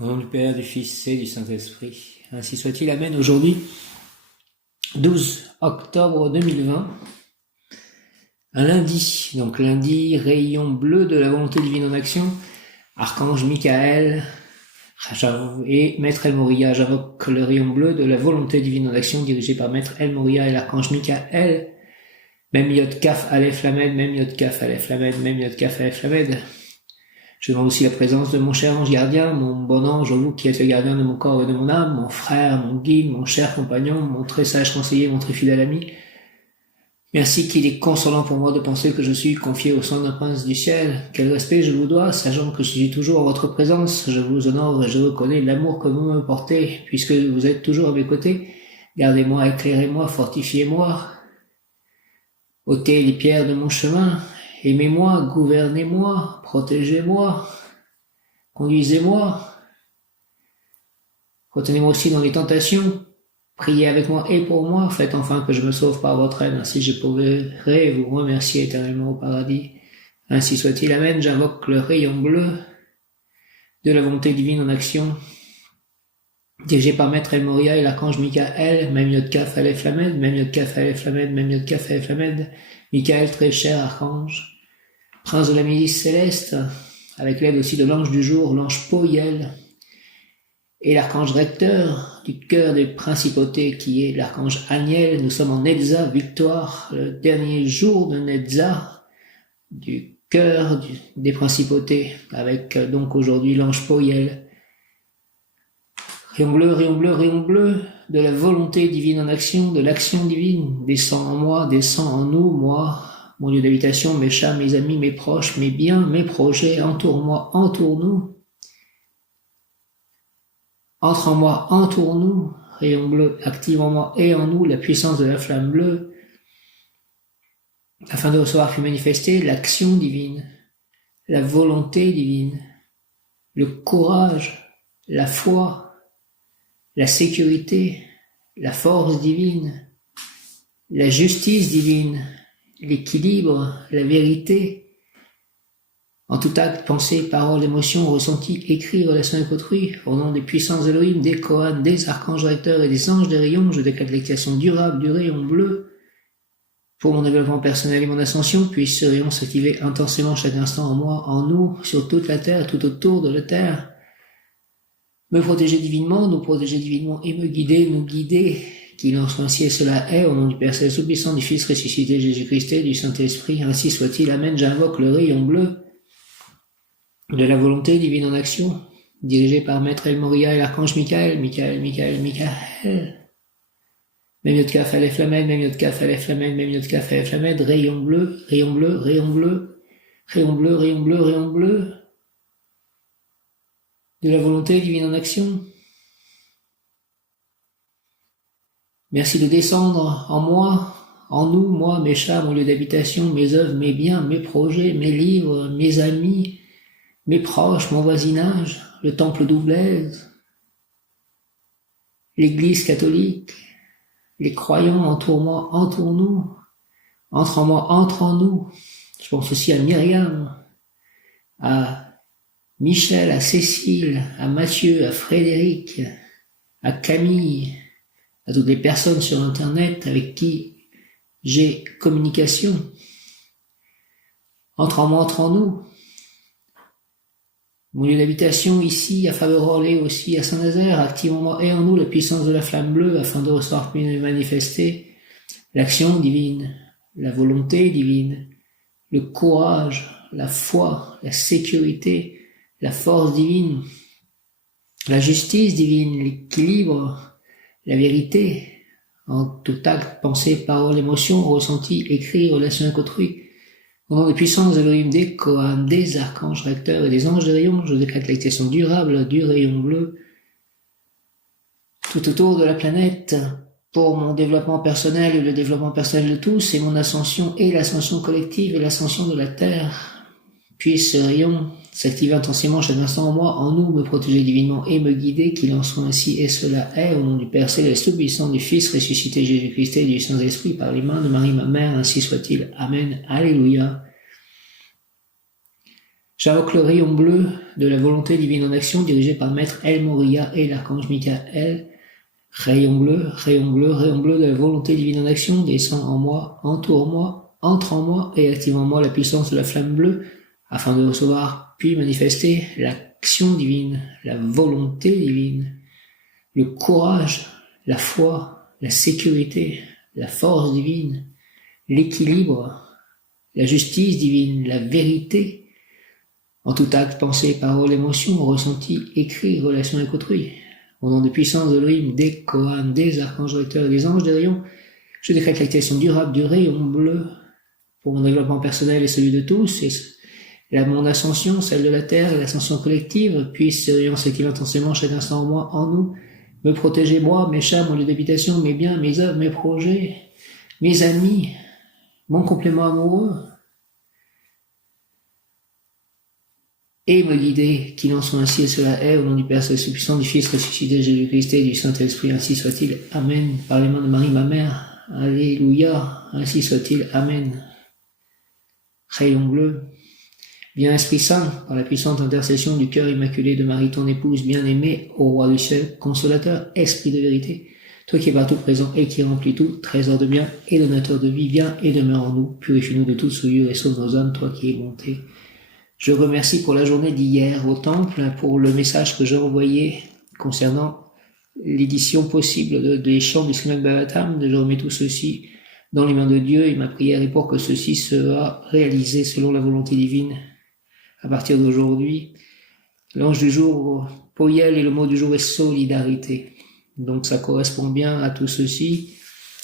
Au nom du Père, du Fils et du Saint-Esprit. Ainsi soit-il. Amen. Aujourd'hui, 12 octobre 2020, un lundi. Donc lundi, rayon bleu de la volonté divine en action. Archange Michael et Maître El Moria. J'invoque le rayon bleu de la volonté divine en action dirigé par Maître El Moria et l'Archange Michael. Même Yod Kaf Aleph Lamed, même Yod Kaf Aleph Lamed, même Yod Kaf Aleph Lamed. Je demande aussi la présence de mon cher ange gardien, mon bon ange, vous qui êtes le gardien de mon corps et de mon âme, mon frère, mon guide, mon cher compagnon, mon très sage conseiller, mon très fidèle ami. Merci qu'il est consolant pour moi de penser que je suis confié au sein d'un prince du ciel. Quel respect je vous dois, sachant que je suis toujours en votre présence. Je vous honore et je reconnais l'amour que vous me portez, puisque vous êtes toujours à mes côtés. Gardez-moi, éclairez-moi, fortifiez-moi. ôtez les pierres de mon chemin. Aimez-moi, gouvernez-moi, protégez-moi, conduisez-moi. Retenez-moi aussi dans les tentations. Priez avec moi et pour moi. Faites enfin que je me sauve par votre aide. Ainsi je pourrai vous remercier éternellement au paradis. Ainsi soit-il. Amen. J'invoque le rayon bleu de la volonté divine en action, dirigé par Maître El Moria et l'Archange Michael, même Yod Kaf Aleph Lamed, même Yod Kaf Aleph Lamed, même Yod Kaf Aleph Lamed. Michael, très cher archange, prince de la milice céleste, avec l'aide aussi de l'ange du jour, l'ange Poiel, et l'archange recteur du cœur des principautés, qui est l'archange Aniel. Nous sommes en Netza, victoire, le dernier jour de Netza, du cœur des principautés, avec donc aujourd'hui l'ange Poiel. Rayon bleu, rayon bleu, rayon bleu, de la volonté divine en action, de l'action divine, descend en moi, descend en nous, moi, mon lieu d'habitation, mes chats, mes amis, mes proches, mes biens, mes projets, entoure-moi, entoure-nous. Entre en moi, entoure-nous, rayon bleu, active en moi et en nous la puissance de la flamme bleue, afin de recevoir puis manifester l'action divine, la volonté divine, le courage, la foi, la sécurité, la force divine, la justice divine, l'équilibre, la vérité, en tout acte, pensée, parole, émotion, ressenti, écrit, relation avec autrui, au nom des puissances Elohim, des Kohan, des archanges recteurs et des anges des rayons, je décrète l'activation durable du rayon bleu pour mon développement personnel et mon ascension. Puisse ce rayon s'activer intensément chaque instant en moi, en nous, sur toute la terre, tout autour de la terre. Me protéger divinement, nous protéger divinement et me guider, nous guider, qu'il en soit ainsi et cela est, au nom du Père Céleste Tout-Puissant, du Fils ressuscité Jésus-Christ et du Saint-Esprit, ainsi soit-il. Amen. J'invoque le rayon bleu de la volonté divine en action, dirigé par Maître El Moria et l'Archange Michael. Même Yod Kaf Aleph Lamed, même Yod Kaf Aleph Lamed, même Yod Kaf Aleph Lamed, rayon bleu, rayon bleu, rayon bleu, rayon bleu, rayon bleu, rayon bleu, de la volonté divine en action. Merci de descendre en moi, en nous, moi, mes chats, mon lieu d'habitation, mes œuvres, mes biens, mes projets, mes livres, mes amis, mes proches, mon voisinage, le temple d'Oublaise, l'église catholique, les croyants, entoure-moi, entoure-nous, entre en moi, entre en nous. Je pense aussi à Myriam, à Michel, à Cécile, à Mathieu, à Frédéric, à Camille, à toutes les personnes sur Internet avec qui j'ai communication. Entre en moi, entre en nous. Mon lieu d'habitation ici, à Faverolles et aussi à Saint-Nazaire, active en moi et en nous la puissance de la flamme bleue afin de recevoir puis de manifester l'action divine, la volonté divine, le courage, la foi, la sécurité, la force divine, la justice divine, l'équilibre, la vérité, en tout acte, pensée, parole, émotion, ressenti, écrit, relation avec autrui. Au nom des puissances Elohim, des Kohan, des archanges recteurs et des anges de rayon, je décrète l'activation durable du rayon bleu tout autour de la planète pour mon développement personnel et le développement personnel de tous, et mon ascension et l'ascension collective et l'ascension de la Terre. Puisse ce rayon s'activer intensément chaque instant en moi, en nous, me protéger divinement et me guider, qu'il en soit ainsi et cela est, au nom du Père Céleste Tout-Puissant, du Fils ressuscité Jésus-Christ et du Saint-Esprit, par les mains de Marie ma mère, ainsi soit-il. Amen. Alléluia. J'invoque le rayon bleu de la volonté divine en action, dirigé par Maître El Moria et l'archange Michael. Rayon bleu, rayon bleu, rayon bleu de la volonté divine en action, descend en moi, entoure moi, entre en moi et active en moi la puissance de la flamme bleue, afin de recevoir puis manifester l'action divine, la volonté divine, le courage, la foi, la sécurité, la force divine, l'équilibre, la justice divine, la vérité, en tout acte, pensée, parole, émotion, ressenti, écrit, relation avec autrui. Au nom de puissance de l'Elohim, des Kohan, des archanges recteurs et des anges des rayons, je décrète l'activation durable du rayon bleu pour mon développement personnel et celui de tous, et mon ascension, celle de la terre, et l'ascension collective, puisse ce rayon s'activer intensément chaque instant en moi, en nous, me protéger moi, mes chats, mon lieu d'habitation, mes biens, mes œuvres, mes projets, mes amis, mon complément amoureux, et me guider, qu'il en soit ainsi et cela est, au nom du Père Céleste puissant, du Fils ressuscité Jésus-Christ et du Saint-Esprit, ainsi soit-il. Amen. Par les mains de Marie, ma mère. Alléluia. Ainsi soit-il. Amen. Rayon bleu. Bien Esprit Saint, par la puissante intercession du cœur immaculé de Marie, ton épouse bien-aimée, ô roi du ciel, consolateur, esprit de vérité, toi qui es partout présent et qui remplis tout, trésor de bien et donateur de vie, viens et demeure en nous, purifie-nous de toute souillure et sauve nos âmes, toi qui es bonté. Je remercie pour la journée d'hier au temple, pour le message que j'ai envoyé concernant l'édition possible des chants du Srimad Bhagavatam. Je remets tout ceci dans les mains de Dieu et ma prière est pour que ceci sera réalisé selon la volonté divine à partir d'aujourd'hui. L'ange du jour, Poyel, et le mot du jour est solidarité. Donc ça correspond bien à tout ceci.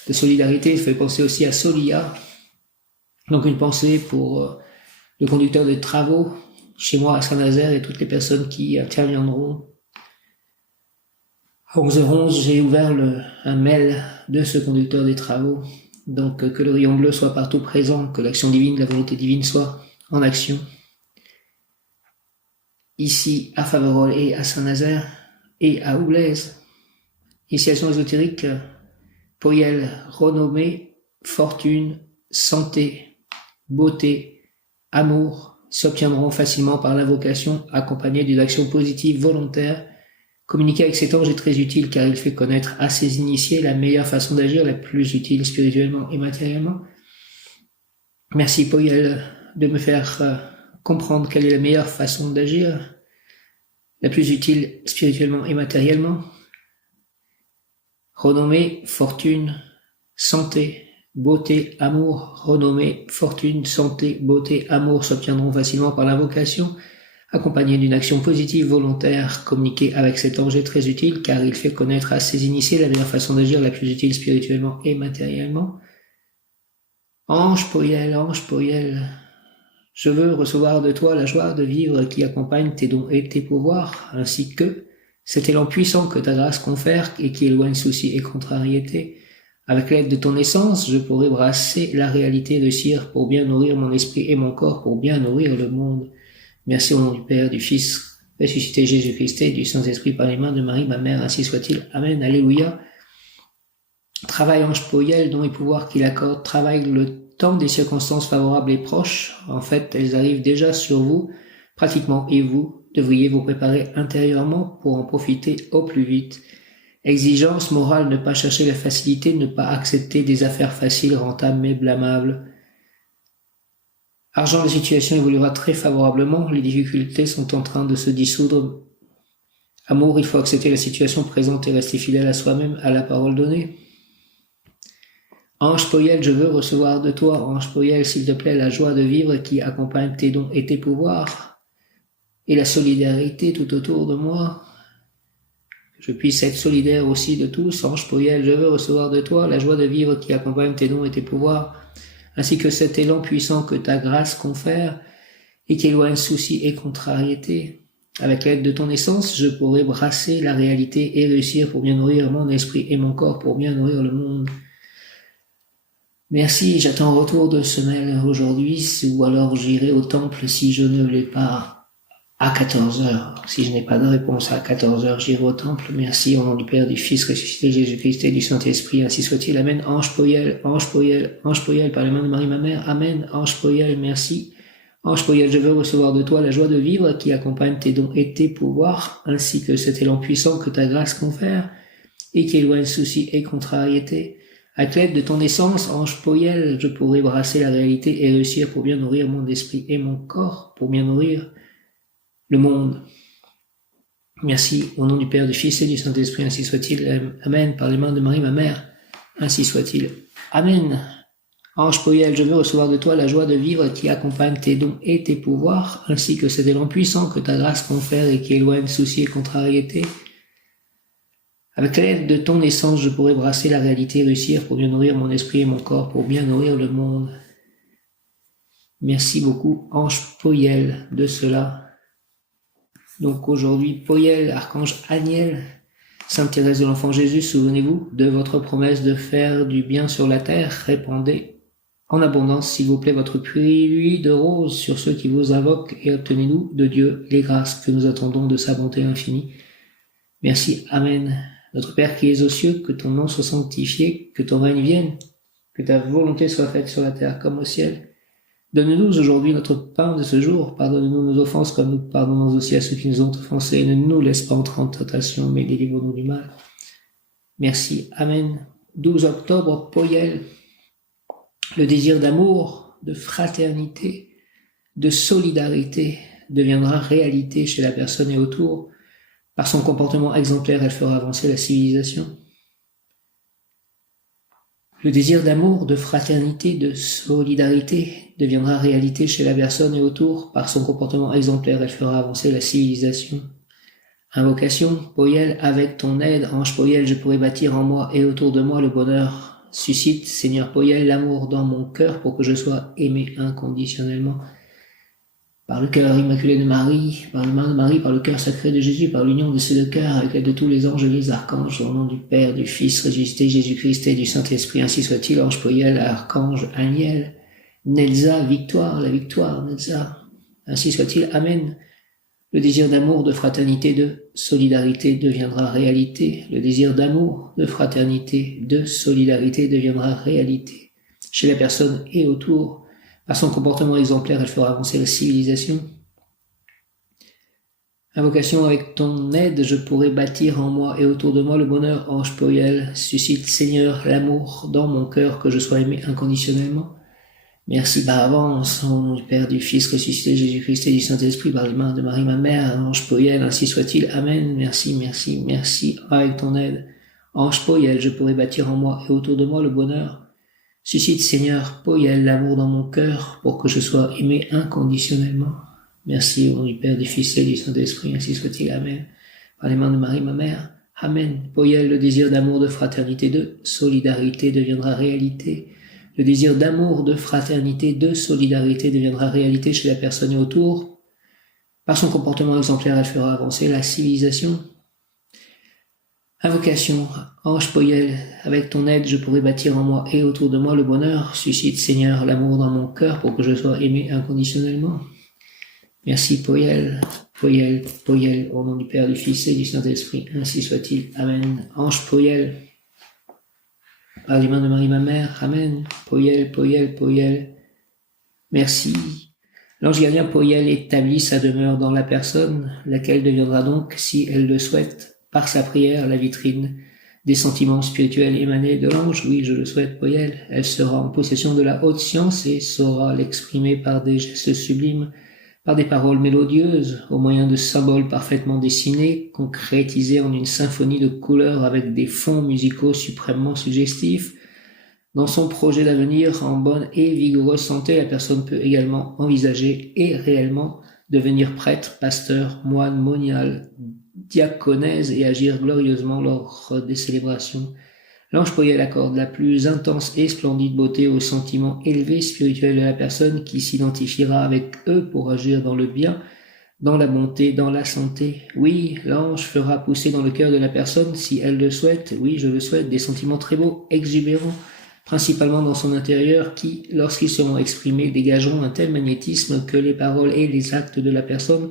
De solidarité, ça fait penser aussi à Solia. Donc une pensée pour le conducteur de travaux chez moi à Saint-Nazaire et toutes les personnes qui interviendront. À 11h11, j'ai ouvert un mail de ce conducteur des travaux. Donc que le rayon bleu soit partout présent, que l'action divine, la volonté divine soit en action. Ici à Faverolles et à Saint-Nazaire et à Oulaise. Initiation ésotérique, Poyel, renommée, fortune, santé, beauté, amour s'obtiendront facilement par l'invocation accompagnée d'une action positive volontaire. Communiquer avec cet ange est très utile car il fait connaître à ses initiés la meilleure façon d'agir, la plus utile spirituellement et matériellement. Merci Poyel de me faire comprendre quelle est la meilleure façon d'agir, la plus utile spirituellement et matériellement. Renommée, fortune, santé, beauté, amour, renommée, fortune, santé, beauté, amour s'obtiendront facilement par l'invocation, accompagnée d'une action positive volontaire. Communiquer avec cet ange est très utile car il fait connaître à ses initiés la meilleure façon d'agir, la plus utile spirituellement et matériellement. Ange Poyel, je veux recevoir de toi la joie de vivre qui accompagne tes dons et tes pouvoirs, ainsi que cet élan puissant que ta grâce confère et qui éloigne soucis et contrariétés. Avec l'aide de ton essence, je pourrai brasser la réalité de cire pour bien nourrir mon esprit et mon corps, pour bien nourrir le monde. Merci au nom du Père, du Fils, ressuscité Jésus-Christ et du Saint-Esprit par les mains de Marie, ma mère, ainsi soit-il. Amen, alléluia. Travaille ange Poyel, dont et pouvoir qu'il accorde, travaille le temps des circonstances favorables et proches. En fait, elles arrivent déjà sur vous, pratiquement, et vous devriez vous préparer intérieurement pour en profiter au plus vite. Exigence morale, ne pas chercher la facilité, ne pas accepter des affaires faciles, rentables mais blâmables. Argent, la situation évoluera très favorablement, les difficultés sont en train de se dissoudre. Amour, il faut accepter la situation présente et rester fidèle à soi-même, à la parole donnée. Ange Poyel, je veux recevoir de toi, Ange Poyel, s'il te plaît, la joie de vivre qui accompagne tes dons et tes pouvoirs, et la solidarité tout autour de moi. Je puisse être solidaire aussi de tous. Ange Poyel, je veux recevoir de toi la joie de vivre qui accompagne tes dons et tes pouvoirs, ainsi que cet élan puissant que ta grâce confère et qui éloigne soucis et contrariétés. Avec l'aide de ton essence, je pourrai brasser la réalité et réussir pour bien nourrir mon esprit et mon corps, pour bien nourrir le monde. Merci, j'attends un retour de ce mail aujourd'hui, ou alors j'irai au temple si je ne l'ai pas à 14h. Si je n'ai pas de réponse à 14h, j'irai au temple. Merci au nom du Père, du Fils ressuscité Jésus-Christ et du Saint-Esprit, ainsi soit-il. Amen. Ange Poyel, par les mains de Marie ma mère. Amen. Ange Poyel, merci. Ange Poyel, je veux recevoir de toi la joie de vivre qui accompagne tes dons et tes pouvoirs, ainsi que cet élan puissant que ta grâce confère et qui éloigne soucis et contrariétés. À l'aide de ton essence, Ange Poyel, je pourrai brasser la réalité et réussir pour bien nourrir mon esprit et mon corps, pour bien nourrir le monde. Merci, au nom du Père, du Fils et du Saint-Esprit, ainsi soit-il. Amen. Par les mains de Marie, ma mère, ainsi soit-il. Amen. Ange Poyel, je veux recevoir de toi la joie de vivre qui accompagne tes dons et tes pouvoirs, ainsi que cet élan puissant que ta grâce confère et qui éloigne soucis et contrariétés. Avec l'aide de ton essence, je pourrai brasser la réalité et réussir pour bien nourrir mon esprit et mon corps, pour bien nourrir le monde. Merci beaucoup, Ange Poyel, de cela. Donc aujourd'hui, Poyel, Archange Aniel, Sainte Thérèse de l'Enfant Jésus, souvenez-vous de votre promesse de faire du bien sur la terre. Répandez en abondance, s'il vous plaît, votre pluie de rose sur ceux qui vous invoquent et obtenez-nous de Dieu les grâces que nous attendons de sa bonté infinie. Merci, Amen. Notre Père qui es aux cieux, que ton nom soit sanctifié, que ton règne vienne, que ta volonté soit faite sur la terre comme au ciel. Donne-nous aujourd'hui notre pain de ce jour. Pardonne-nous nos offenses comme nous pardonnons aussi à ceux qui nous ont offensés. Ne nous laisse pas entrer en tentation, mais délivre-nous du mal. Merci. Amen. 12 octobre, Poyel. Le désir d'amour, de fraternité, de solidarité deviendra réalité chez la personne et autour. Par son comportement exemplaire, elle fera avancer la civilisation. Le désir d'amour, de fraternité, de solidarité deviendra réalité chez la personne et autour. Par son comportement exemplaire, elle fera avancer la civilisation. Invocation, Poyel, avec ton aide, Ange Poyel, je pourrai bâtir en moi et autour de moi le bonheur. Suscite, Seigneur Poyel, l'amour dans mon cœur pour que je sois aimé inconditionnellement. Par le cœur immaculé de Marie, par les mains de Marie, par le cœur sacré de Jésus, par l'union de ces deux cœurs, avec l'aide de tous les anges et les archanges, au nom du Père, du Fils, ressuscité, Jésus-Christ et du Saint-Esprit, ainsi soit-il. Ange Poyel, Archange Aniel, Nelza, victoire, la victoire, Nelza, ainsi soit-il. Amen. Le désir d'amour, de fraternité, de solidarité deviendra réalité. Le désir d'amour, de fraternité, de solidarité deviendra réalité chez la personne et autour. Par son comportement exemplaire, elle fera avancer la civilisation. Invocation, avec ton aide, je pourrai bâtir en moi et autour de moi le bonheur. Ange Poyel, suscite, Seigneur, l'amour dans mon cœur, que je sois aimé inconditionnellement. Merci par avance, au nom du Père, du Fils, ressuscité, Jésus-Christ et du Saint-Esprit, par les mains de Marie, ma mère. Ange Poyel, ainsi soit-il. Amen. Merci, merci, merci. Avec ton aide, Ange Poyel, je pourrai bâtir en moi et autour de moi le bonheur. Suscite, Seigneur, Poyel, l'amour dans mon cœur, pour que je sois aimé inconditionnellement. Merci au nom du Père, du Fils et du Saint-Esprit, ainsi soit-il. Amen. Par les mains de Marie, ma mère. Amen. Poyel, le désir d'amour, de fraternité, de solidarité deviendra réalité. Le désir d'amour, de fraternité, de solidarité deviendra réalité chez la personne et autour. Par son comportement exemplaire, elle fera avancer la civilisation. Invocation, Ange Poyel, avec ton aide, je pourrai bâtir en moi et autour de moi le bonheur. Suscite, Seigneur, l'amour dans mon cœur pour que je sois aimé inconditionnellement. Merci, Poyel, Poyel, Poyel, au nom du Père, du Fils et du Saint-Esprit, ainsi soit-il. Amen. Ange Poyel, par les mains de Marie, ma mère. Amen. Poyel, Poyel, Poyel. Merci. L'ange gardien Poyel établit sa demeure dans la personne, laquelle deviendra donc, si elle le souhaite, par sa prière, la vitrine des sentiments spirituels émanés de l'ange. Oui, je le souhaite, Poyel. Elle sera en possession de la haute science et saura l'exprimer par des gestes sublimes, par des paroles mélodieuses, au moyen de symboles parfaitement dessinés, concrétisés en une symphonie de couleurs avec des fonds musicaux suprêmement suggestifs. Dans son projet d'avenir en bonne et vigoureuse santé, la personne peut également envisager et réellement devenir prêtre, pasteur, moine, monial, diaconèse et agir glorieusement lors des célébrations. L'ange Poyel accorde la plus intense et splendide beauté aux sentiments élevés spirituels de la personne qui s'identifiera avec eux pour agir dans le bien, dans la bonté, dans la santé. Oui, l'ange fera pousser dans le cœur de la personne, si elle le souhaite, oui, je le souhaite, des sentiments très beaux, exubérants, principalement dans son intérieur, qui, lorsqu'ils seront exprimés, dégageront un tel magnétisme que les paroles et les actes de la personne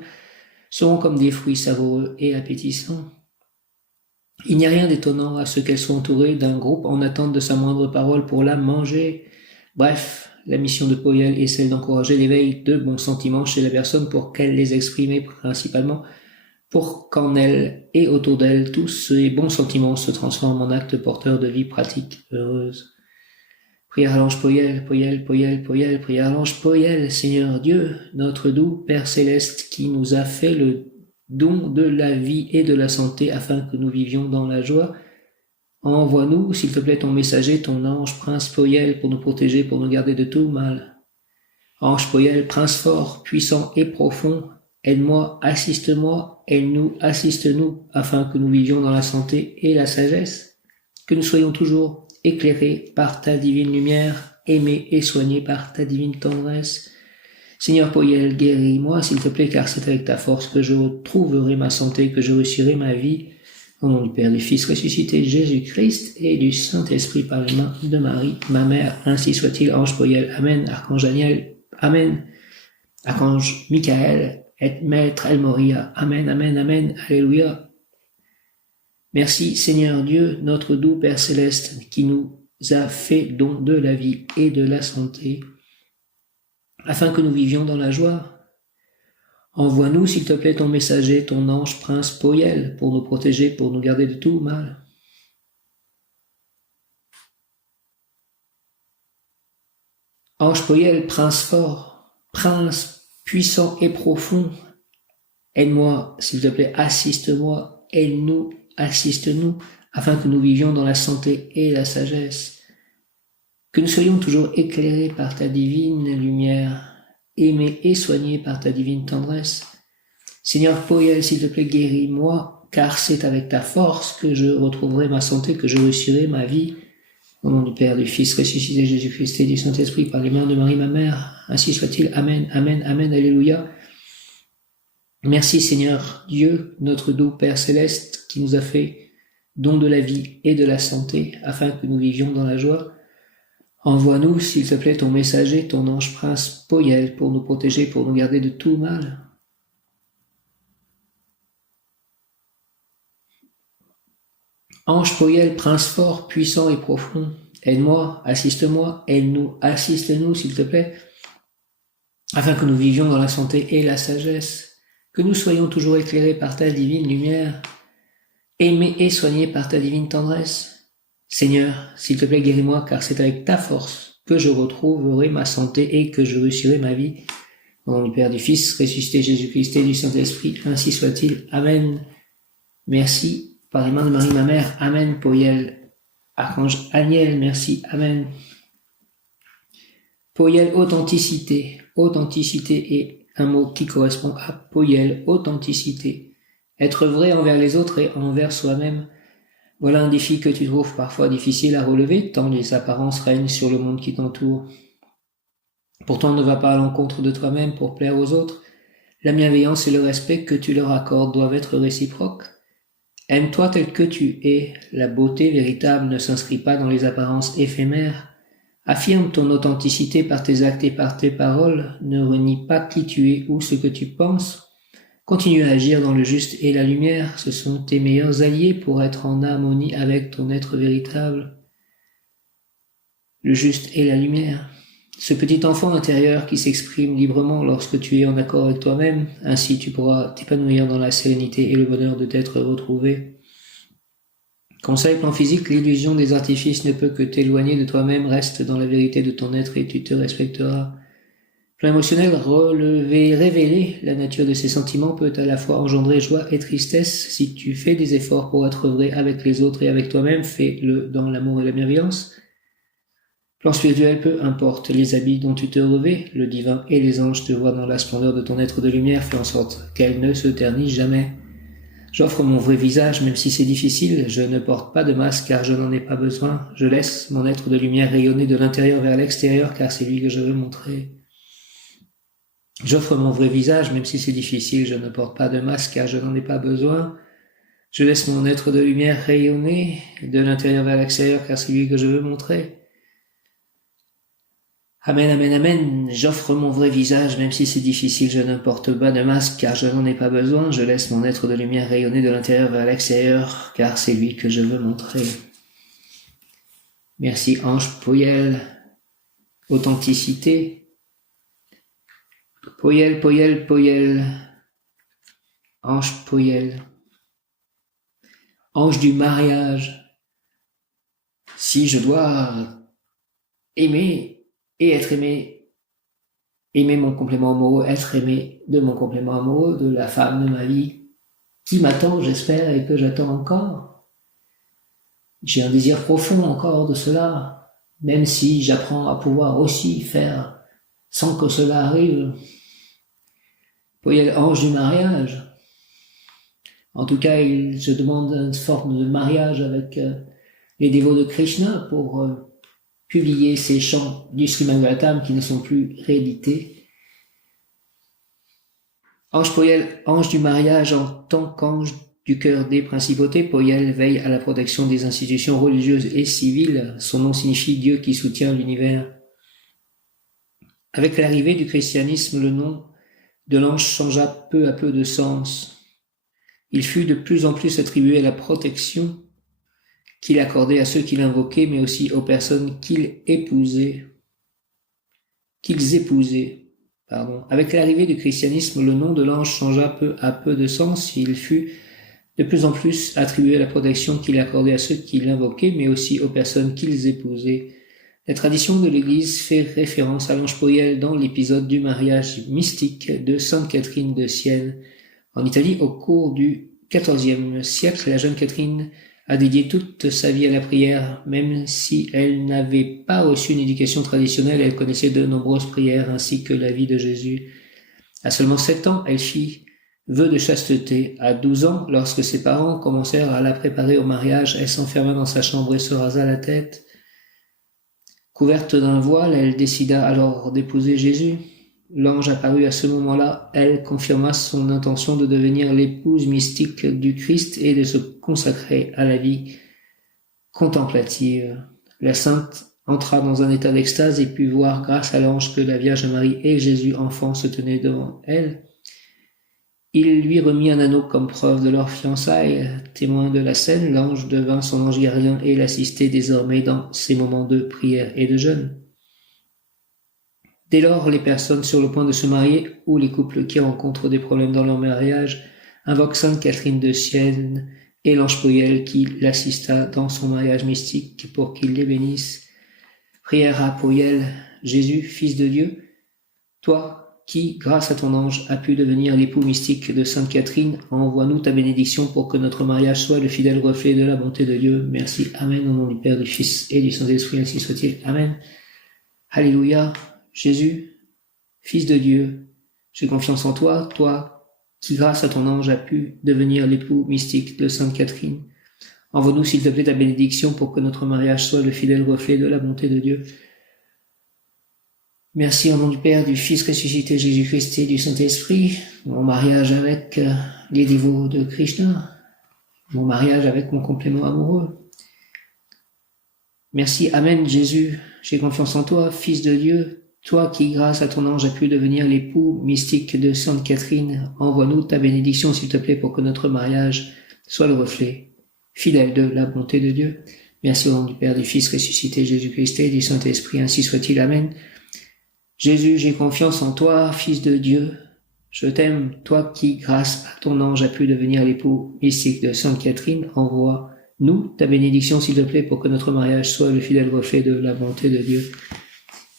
seront comme des fruits savoureux et appétissants. Il n'y a rien d'étonnant à ce qu'elle soit entourée d'un groupe en attente de sa moindre parole pour la manger. Bref, La mission de Poyel est celle d'encourager l'éveil de bons sentiments chez la personne pour qu'elle les exprime et principalement pour qu'en elle et autour d'elle, tous ces bons sentiments se transforment en actes porteurs de vie pratique heureuse. Prière à l'ange Poyel, Poyel, Poyel, Poyel, prière à l'ange Poyel, Seigneur Dieu, notre doux Père Céleste qui nous a fait le don de la vie et de la santé afin que nous vivions dans la joie. Envoie-nous, s'il te plaît, ton messager, ton ange, prince Poyel, pour nous protéger, pour nous garder de tout mal. Ange Poyel, prince fort, puissant et profond, aide-moi, assiste-moi, aide-nous, assiste-nous, afin que nous vivions dans la santé et la sagesse, que nous soyons toujours éclairés par ta divine lumière, aimés et soignés par ta divine tendresse. Seigneur Poyel, guéris-moi, s'il te plaît, car c'est avec ta force que je retrouverai ma santé, que je réussirai ma vie. Au nom du Père, du Fils ressuscité, Jésus-Christ, et du Saint-Esprit par les mains de Marie, ma mère, ainsi soit-il, ange Poyel, Amen, archange Daniel, Amen, archange Michael, et maître El Moria, Amen, Amen, Amen, Alléluia. Merci Seigneur Dieu, notre doux Père Céleste, qui nous a fait don de la vie et de la santé, afin que nous vivions dans la joie. Envoie-nous, s'il te plaît, ton messager, ton ange, prince Poyel, pour nous protéger, pour nous garder de tout mal. Ange Poyel, prince fort, prince puissant et profond, aide-moi, s'il te plaît, assiste-moi, aide-nous, assiste-nous, afin que nous vivions dans la santé et la sagesse, que nous soyons toujours éclairés par ta divine lumière, aimés et soignés par ta divine tendresse. Seigneur Poyel, s'il te plaît, guéris-moi, car c'est avec ta force que je retrouverai ma santé, que je réussirai ma vie. Au nom du Père, du Fils ressuscité, Jésus-Christ et du Saint-Esprit, par les mains de Marie, ma mère, ainsi soit-il. Amen, Amen, Amen, Alléluia. Merci Seigneur Dieu, notre doux Père Céleste, qui nous a fait don de la vie et de la santé, afin que nous vivions dans la joie. Envoie-nous, s'il te plaît, ton messager, ton ange prince Poyel, pour nous protéger, pour nous garder de tout mal. Ange Poyel, prince fort, puissant et profond, aide-moi, assiste-moi, aide-nous, assiste-nous, s'il te plaît, afin que nous vivions dans la santé et la sagesse, que nous soyons toujours éclairés par ta divine lumière, aimés et soignés par ta divine tendresse. Seigneur, s'il te plaît, guéris-moi, car c'est avec ta force que je retrouverai ma santé et que je réussirai ma vie. Au nom du Père, du Fils, ressuscité Jésus-Christ et du Saint-Esprit, ainsi soit-il. Amen. Merci, par les mains de Marie, ma mère. Amen, Poyel. Archange Aniel, merci. Amen. Poyel, authenticité. Authenticité est un mot qui correspond à Poyel, authenticité. Être vrai envers les autres et envers soi-même. Voilà un défi que tu trouves parfois difficile à relever, tant les apparences règnent sur le monde qui t'entoure. Pourtant, ne va pas à l'encontre de toi-même pour plaire aux autres. La bienveillance et le respect que tu leur accordes doivent être réciproques. Aime-toi tel que tu es. La beauté véritable ne s'inscrit pas dans les apparences éphémères. Affirme ton authenticité par tes actes et par tes paroles. Ne renie pas qui tu es ou ce que tu penses. Continue à agir dans le juste et la lumière. Ce sont tes meilleurs alliés pour être en harmonie avec ton être véritable. Le juste et la lumière. Ce petit enfant intérieur qui s'exprime librement lorsque tu es en accord avec toi-même, ainsi tu pourras t'épanouir dans la sérénité et le bonheur de t'être retrouvé. Conseil plan physique, l'illusion des artifices ne peut que t'éloigner de toi-même, reste dans la vérité de ton être et tu te respecteras. Plan émotionnel, révéler la nature de ces sentiments peut à la fois engendrer joie et tristesse. Si tu fais des efforts pour être vrai avec les autres et avec toi-même, fais-le dans l'amour et la bienveillance. Plan spirituel, peu importe les habits dont tu te revêts, le divin et les anges te voient dans la splendeur de ton être de lumière, fais en sorte qu'elle ne se ternisse jamais. J'offre mon vrai visage, même si c'est difficile, je ne porte pas de masque car je n'en ai pas besoin, je laisse mon être de lumière rayonner de l'intérieur vers l'extérieur car c'est lui que je veux montrer. J'offre mon vrai visage, même si c'est difficile, je ne porte pas de masque car je n'en ai pas besoin, je laisse mon être de lumière rayonner de l'intérieur vers l'extérieur car c'est lui que je veux montrer. Amen, amen, amen, j'offre mon vrai visage, même si c'est difficile, je ne porte pas de masque, car je n'en ai pas besoin, je laisse mon être de lumière rayonner de l'intérieur vers l'extérieur, car c'est lui que je veux montrer. Merci, ange Poyel. authenticité. Poyel, Poyel, Poyel, ange Poyel, ange du mariage. Si je dois aimer et être aimé, aimer mon complément amoureux, être aimé de mon complément amoureux, de la femme de ma vie, qui m'attend, j'espère, et que j'attends encore. J'ai un désir profond encore de cela, même si j'apprends à pouvoir aussi faire sans que cela arrive. Poyel, ange du mariage. En tout cas, je demande une forme de mariage avec les dévots de Krishna pour publier ces chants du Srimad Bhagavatam qui ne sont plus réédités. Ange Poyel, ange du mariage en tant qu'ange du cœur des principautés, Poyel veille à la protection des institutions religieuses et civiles. Son nom signifie Dieu qui soutient l'univers. Avec l'arrivée du christianisme, le nom de l'ange changea peu à peu de sens. Il fut de plus en plus attribué à la protection qu'il accordait à ceux qui l'invoquaient, mais aussi aux personnes qu'ils épousaient. Avec l'arrivée du christianisme, le nom de l'ange changea peu à peu de sens. Il fut de plus en plus attribué à la protection qu'il accordait à ceux qui l'invoquaient, mais aussi aux personnes qu'ils épousaient. La tradition de l'Église fait référence à l'ange Poyel dans l'épisode du mariage mystique de Sainte Catherine de Sienne. En Italie, au cours du XIVe siècle, la jeune Catherine a dédié toute sa vie à la prière. Même si elle n'avait pas reçu une éducation traditionnelle, elle connaissait de nombreuses prières ainsi que la vie de Jésus. À seulement 7 ans, elle fit vœu de chasteté. À 12 ans, lorsque ses parents commencèrent à la préparer au mariage, elle s'enferma dans sa chambre et se rasa la tête. Couverte d'un voile, elle décida alors d'épouser Jésus. L'ange apparut à ce moment-là, elle confirma son intention de devenir l'épouse mystique du Christ et de se consacrer à la vie contemplative. La sainte entra dans un état d'extase et put voir grâce à l'ange que la Vierge Marie et Jésus enfant se tenaient devant elle. Il lui remit un anneau comme preuve de leur fiançailles. Témoin de la scène, l'ange devint son ange gardien et l'assistait désormais dans ses moments de prière et de jeûne. Dès lors, les personnes sur le point de se marier ou les couples qui rencontrent des problèmes dans leur mariage invoquent Sainte Catherine de Sienne et l'ange Poyel qui l'assista dans son mariage mystique pour qu'il les bénisse. Prière à Poyel, Jésus, Fils de Dieu, toi qui, grâce à ton ange, as pu devenir l'époux mystique de Sainte Catherine, envoie-nous ta bénédiction pour que notre mariage soit le fidèle reflet de la bonté de Dieu. Merci. Amen. Au nom du Père, du Fils et du Saint-Esprit, ainsi soit-il. Amen. Alléluia. Jésus, Fils de Dieu, j'ai confiance en toi, toi qui, grâce à ton ange, as pu devenir l'époux mystique de Sainte Catherine. Envoie-nous, s'il te plaît, ta bénédiction pour que notre mariage soit le fidèle reflet de la bonté de Dieu. Merci au nom du Père, du Fils ressuscité Jésus-Christ et du Saint-Esprit, mon mariage avec les dévots de Krishna, mon mariage avec mon complément amoureux. Merci, Amen, Jésus, j'ai confiance en toi, Fils de Dieu, toi qui, grâce à ton ange, as pu devenir l'époux mystique de Sainte Catherine, envoie-nous ta bénédiction, s'il te plaît, pour que notre mariage soit le reflet fidèle de la bonté de Dieu. Merci au nom du Père, du Fils ressuscité Jésus-Christ et du Saint-Esprit, ainsi soit-il. Amen. Jésus, j'ai confiance en toi, Fils de Dieu. Je t'aime, toi qui, grâce à ton ange, as pu devenir l'époux mystique de Sainte Catherine. Envoie-nous ta bénédiction, s'il te plaît, pour que notre mariage soit le fidèle reflet de la bonté de Dieu.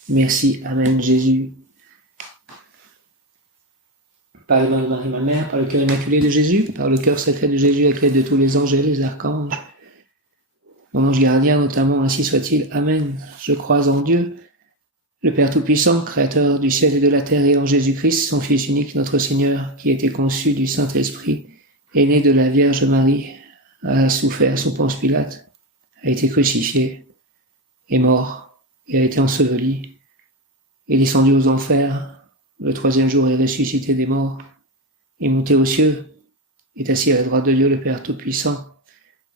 Merci. Amen, Jésus. Par le nom de Marie, ma mère, par le cœur immaculé de Jésus, par le cœur sacré de Jésus, avec l'aide de tous les anges et les archanges, mon ange gardien notamment, ainsi soit-il. Amen. Je crois en Dieu, le Père Tout-Puissant, Créateur du ciel et de la terre, et en Jésus-Christ, son Fils unique, notre Seigneur, qui a été conçu du Saint-Esprit, est né de la Vierge Marie, a souffert sous Ponce Pilate, a été crucifié, est mort et a été enseveli, est descendu aux enfers, le 3e jour est ressuscité des morts, est monté aux cieux, est assis à la droite de Dieu, le Père Tout-Puissant,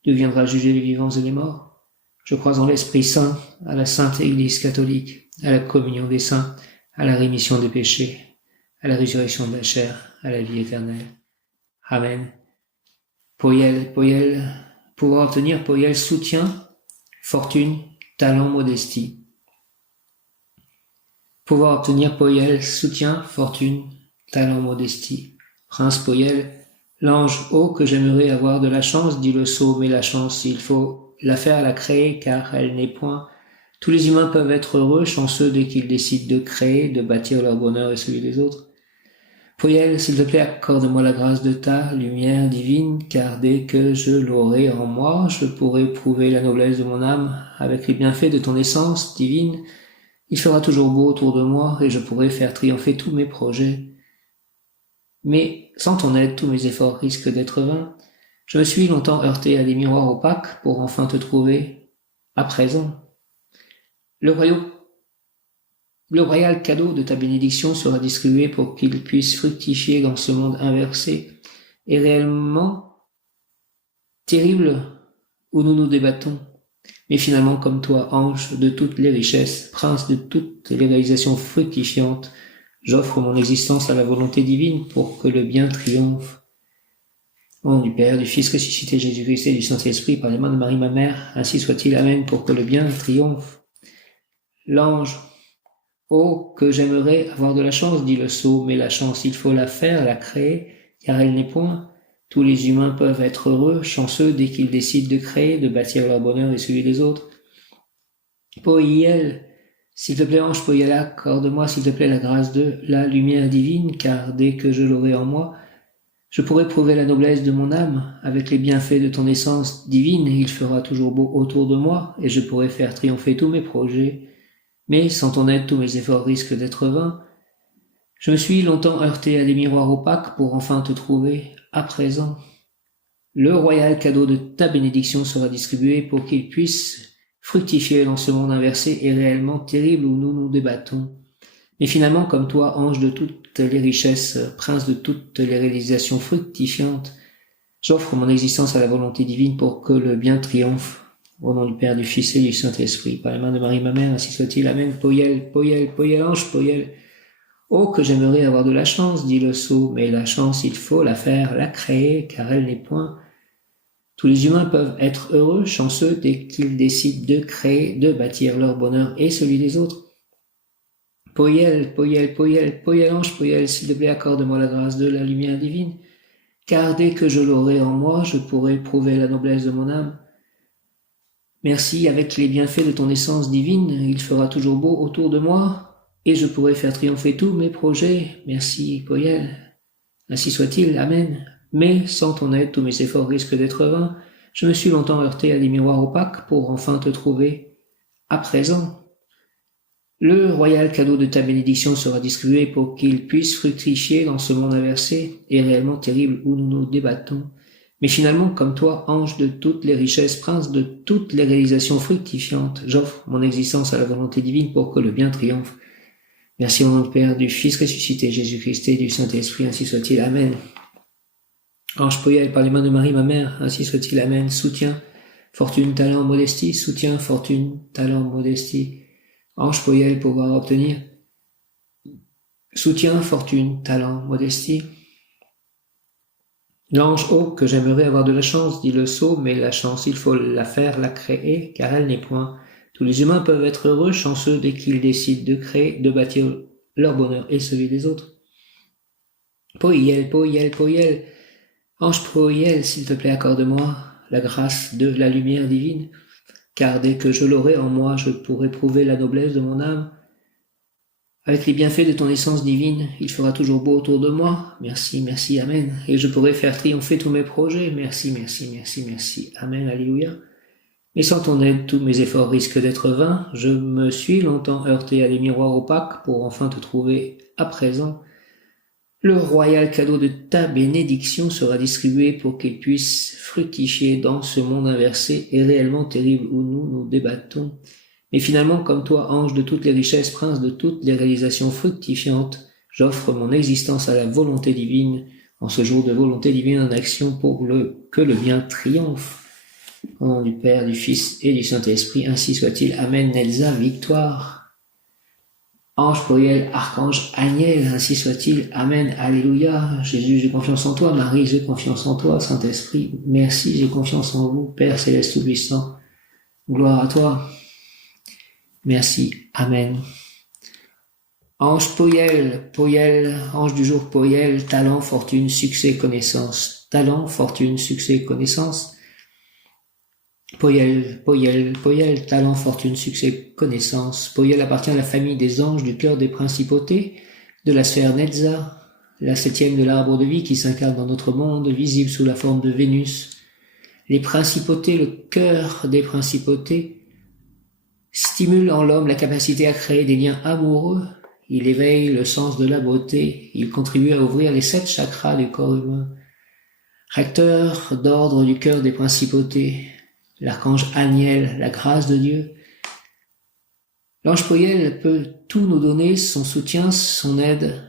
deviendra juger les vivants et les morts. Je crois en l'Esprit Saint, à la Sainte Église catholique, à la communion des saints, à la rémission des péchés, à la résurrection de la chair, à la vie éternelle. Amen. Poyel, pouvoir obtenir Poyel soutien, fortune, talent, modestie. pouvoir obtenir Poyel, soutien, fortune, talent, modestie. Prince Poyel, l'ange haut que j'aimerais avoir de la chance, dit le sot, mais la chance, il faut la faire, la créer, car elle n'est point. Tous les humains peuvent être heureux, chanceux dès qu'ils décident de créer, de bâtir leur bonheur et celui des autres. Poyel, s'il te plaît, accorde-moi la grâce de ta lumière divine, car dès que je l'aurai en moi, je pourrai prouver la noblesse de mon âme avec les bienfaits de ton essence divine. Il fera toujours beau autour de moi et je pourrai faire triompher tous mes projets. Mais sans ton aide, tous mes efforts risquent d'être vains. Je me suis longtemps heurté à des miroirs opaques pour enfin te trouver. À présent, le royal cadeau de ta bénédiction sera distribué pour qu'il puisse fructifier dans ce monde inversé et réellement terrible où nous nous débattons. Mais finalement, comme toi, ange de toutes les richesses, prince de toutes les réalisations fructifiantes, j'offre mon existence à la volonté divine pour que le bien triomphe. Au nom du Père, du Fils ressuscité Jésus-Christ et du Saint-Esprit, par les mains de Marie ma mère, ainsi soit-il, Amen, pour que le bien triomphe. L'ange, oh, que j'aimerais avoir de la chance, dit le sot, mais la chance, il faut la faire, la créer, car elle n'est point. Tous les humains peuvent être heureux, chanceux, dès qu'ils décident de créer, de bâtir leur bonheur et celui des autres. Poyel, s'il te plaît, ange Poyel, accorde-moi, s'il te plaît, la grâce de la lumière divine, car dès que je l'aurai en moi, je pourrai prouver la noblesse de mon âme, avec les bienfaits de ton essence divine, il fera toujours beau autour de moi, et je pourrai faire triompher tous mes projets. Mais sans ton aide, tous mes efforts risquent d'être vains. Je me suis longtemps heurté à des miroirs opaques pour enfin te trouver. À présent, le royal cadeau de ta bénédiction sera distribué pour qu'il puisse fructifier dans ce monde inversé et réellement terrible où nous nous débattons. Mais finalement, comme toi, ange de toutes les richesses, prince de toutes les réalisations fructifiantes, j'offre mon existence à la volonté divine pour que le bien triomphe. Au nom du Père, du Fils et du Saint-Esprit, par la main de Marie ma mère, ainsi soit-il. Amen. Poyel, Poyel, Poyel, ange, Poyel. Oh, que j'aimerais avoir de la chance, dit le sot, mais la chance, il faut la faire, la créer, car elle n'est point. Tous les humains peuvent être heureux, chanceux, dès qu'ils décident de créer, de bâtir leur bonheur et celui des autres. Poyel, Poyel, Poyel, Poyel, ange, Poyel, s'il te plaît, accorde-moi la grâce de la lumière divine, car dès que je l'aurai en moi, je pourrai prouver la noblesse de mon âme. Merci, avec les bienfaits de ton essence divine, il fera toujours beau autour de moi, et je pourrai faire triompher tous mes projets. Merci, Poyel. Ainsi soit-il, Amen. Mais sans ton aide, tous mes efforts risquent d'être vains. Je me suis longtemps heurté à des miroirs opaques pour enfin te trouver. À présent, le royal cadeau de ta bénédiction sera distribué pour qu'il puisse fructifier dans ce monde inversé et réellement terrible où nous nous débattons. Mais finalement, comme toi, ange de toutes les richesses, prince de toutes les réalisations fructifiantes, j'offre mon existence à la volonté divine pour que le bien triomphe. Merci au nom du Père, du Fils ressuscité, Jésus-Christ et du Saint-Esprit, ainsi soit-il. Amen. Ange Poyel, par les mains de Marie, ma mère, ainsi soit-il. Amen. Soutien, fortune, talent, modestie. Soutien, fortune, talent, modestie. Ange Poyel, pouvoir obtenir. Soutien, fortune, talent, modestie. L'ange haut, que j'aimerais avoir de la chance, dit le sot, mais la chance, il faut la faire, la créer, car elle n'est point. Tous les humains peuvent être heureux, chanceux, dès qu'ils décident de créer, de bâtir leur bonheur et celui des autres. Poyel, Poyel, Poyel, ange Poyel, s'il te plaît, accorde-moi la grâce de la lumière divine, car dès que je l'aurai en moi, je pourrai prouver la noblesse de mon âme. Avec les bienfaits de ton essence divine, il fera toujours beau autour de moi. Merci, merci, Amen. Et je pourrai faire triompher tous mes projets. Merci, merci, merci, merci. Amen, Alléluia. Mais sans ton aide, tous mes efforts risquent d'être vains. Je me suis longtemps heurté à des miroirs opaques pour enfin te trouver à présent. Le royal cadeau de ta bénédiction sera distribué pour qu'il puisse fructifier dans ce monde inversé et réellement terrible où nous nous débattons. Mais finalement, comme toi, ange de toutes les richesses, prince de toutes les réalisations fructifiantes, j'offre mon existence à la volonté divine, en ce jour de volonté divine en action pour que le bien triomphe. Au nom du Père, du Fils et du Saint-Esprit, ainsi soit-il. Amen, Nelsa, victoire. Ange, Poyel, Archange, Agnel, ainsi soit-il. Amen, Alléluia. Jésus, j'ai confiance en toi. Marie, j'ai confiance en toi. Saint-Esprit, merci, j'ai confiance en vous. Père Céleste Tout-Puissant, gloire à toi. Merci. Amen. Ange Poyel, Poyel, ange du jour Poyel, talent, fortune, succès, connaissance. Talent, fortune, succès, connaissance. Poyel, Poyel, Poyel, talent, fortune, succès, connaissance. Poyel appartient à la famille des anges du cœur des principautés, de la sphère Netza, la septième de l'arbre de vie qui s'incarne dans notre monde, visible sous la forme de Vénus. Les principautés, le cœur des principautés, stimule en l'homme la capacité à créer des liens amoureux. Il éveille le sens de la beauté. Il contribue à ouvrir les 7 chakras du corps humain. Recteur d'ordre du cœur des principautés, l'archange Aniel, la grâce de Dieu. L'ange Poyel peut tout nous donner, son soutien, son aide,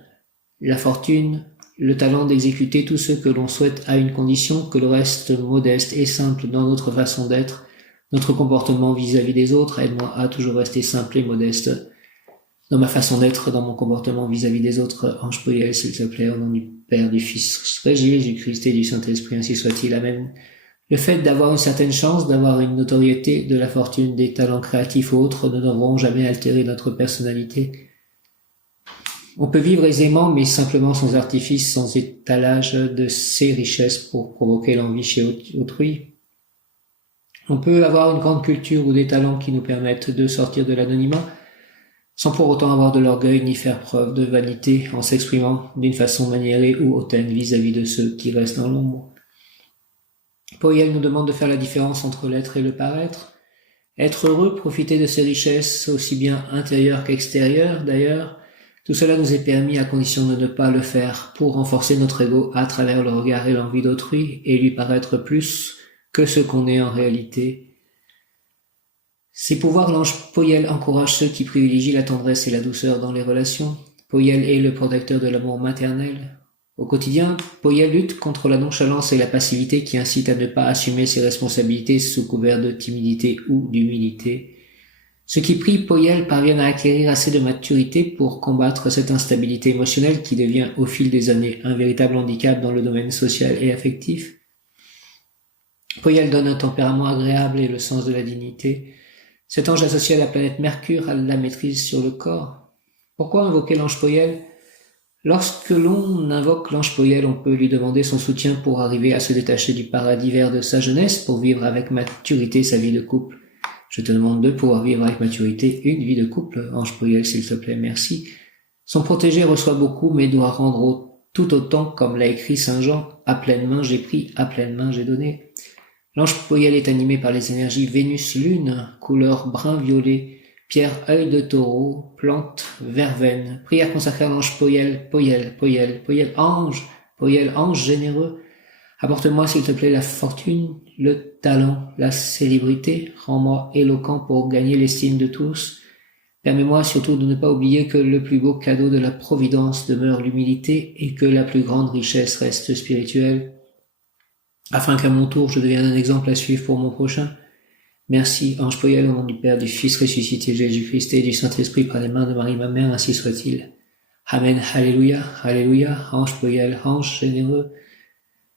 la fortune, le talent d'exécuter tout ce que l'on souhaite à une condition que le reste modeste et simple dans notre façon d'être, notre comportement vis-à-vis des autres. Aide-moi à toujours rester simple et modeste dans ma façon d'être, dans mon comportement vis-à-vis des autres. Ange Poyel, s'il te plaît, au nom du Père, du Fils, de Jésus-Christ et du Saint-Esprit, ainsi soit-il. Amen. Le fait d'avoir une certaine chance, d'avoir une notoriété, de la fortune, des talents créatifs ou autres ne devront jamais altérer notre personnalité. On peut vivre aisément, mais simplement sans artifice, sans étalage de ses richesses pour provoquer l'envie chez autrui. On peut avoir une grande culture ou des talents qui nous permettent de sortir de l'anonymat, sans pour autant avoir de l'orgueil ni faire preuve de vanité en s'exprimant d'une façon maniérée ou hautaine vis-à-vis de ceux qui restent dans l'ombre. Poyel nous demande de faire la différence entre l'être et le paraître. Être heureux, profiter de ses richesses, aussi bien intérieures qu'extérieures d'ailleurs, tout cela nous est permis à condition de ne pas le faire pour renforcer notre ego à travers le regard et l'envie d'autrui et lui paraître plus que ce qu'on est en réalité. Ces pouvoirs, l'ange Poyel encourage ceux qui privilégient la tendresse et la douceur dans les relations. Poyel est le protecteur de l'amour maternel. Au quotidien, Poyel lutte contre la nonchalance et la passivité qui incitent à ne pas assumer ses responsabilités sous couvert de timidité ou d'humilité. Ceux qui prient Poyel parviennent à acquérir assez de maturité pour combattre cette instabilité émotionnelle qui devient au fil des années un véritable handicap dans le domaine social et affectif. Poyel donne un tempérament agréable et le sens de la dignité. Cet ange associé à la planète Mercure a la maîtrise sur le corps. Pourquoi invoquer l'ange Poyel ? Lorsque l'on invoque l'ange Poyel, on peut lui demander son soutien pour arriver à se détacher du paradis vert de sa jeunesse, pour vivre avec maturité sa vie de couple. Je te demande de pouvoir vivre avec maturité une vie de couple. Ange Poyel, s'il te plaît, merci. Son protégé reçoit beaucoup, mais doit rendre tout autant, comme l'a écrit Saint Jean. À pleine main j'ai pris, à pleine main j'ai donné. L'ange Poyel est animé par les énergies Vénus-Lune, couleur brun-violet, pierre œil de taureau, plante verveine. Prière consacrée à l'ange Poyel, Poyel, Poyel, Poyel, ange généreux. Apporte-moi s'il te plaît la fortune, le talent, la célébrité. Rends-moi éloquent pour gagner l'estime de tous. Permets-moi surtout de ne pas oublier que le plus beau cadeau de la providence demeure l'humilité et que la plus grande richesse reste spirituelle. Afin qu'à mon tour je devienne un exemple à suivre pour mon prochain. Merci, ange Poyel, au nom du Père, du Fils ressuscité Jésus-Christ et du Saint-Esprit par les mains de Marie ma mère, ainsi soit-il. Amen, alléluia, alléluia, ange Poyel, ange généreux.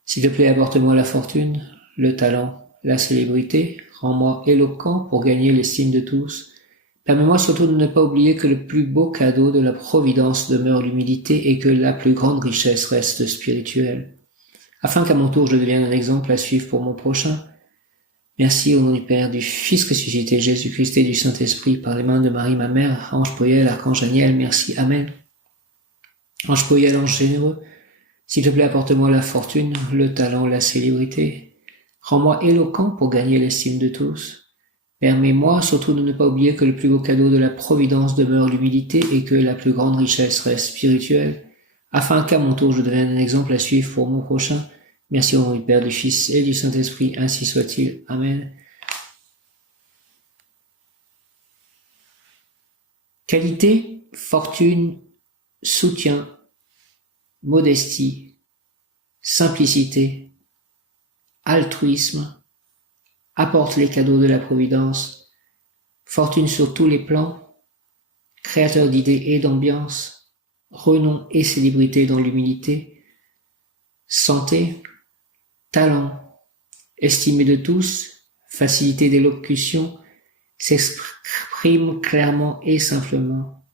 S'il te plaît, apporte-moi la fortune, le talent, la célébrité, rends-moi éloquent pour gagner l'estime de tous. Permets-moi surtout de ne pas oublier que le plus beau cadeau de la providence demeure l'humilité et que la plus grande richesse reste spirituelle. Afin qu'à mon tour je devienne un exemple à suivre pour mon prochain. Merci au nom du Père, du Fils ressuscité Jésus-Christ et du Saint-Esprit par les mains de Marie ma mère, ange Poyel, archange Aniel, merci, amen. Ange Poyel, ange généreux, s'il te plaît apporte-moi la fortune, le talent, la célébrité. Rends-moi éloquent pour gagner l'estime de tous. Permets-moi surtout de ne pas oublier que le plus beau cadeau de la providence demeure l'humilité et que la plus grande richesse reste spirituelle, afin qu'à mon tour je devienne un exemple à suivre pour mon prochain. Merci au nom du Père, du Fils et du Saint-Esprit, ainsi soit-il. Amen. Qualité, fortune, soutien, modestie, simplicité, altruisme, apporte les cadeaux de la providence, fortune sur tous les plans, créateur d'idées et d'ambiance, renom et célébrité dans l'humilité, santé, talent, estimé de tous, facilité d'élocution, s'exprime clairement et simplement,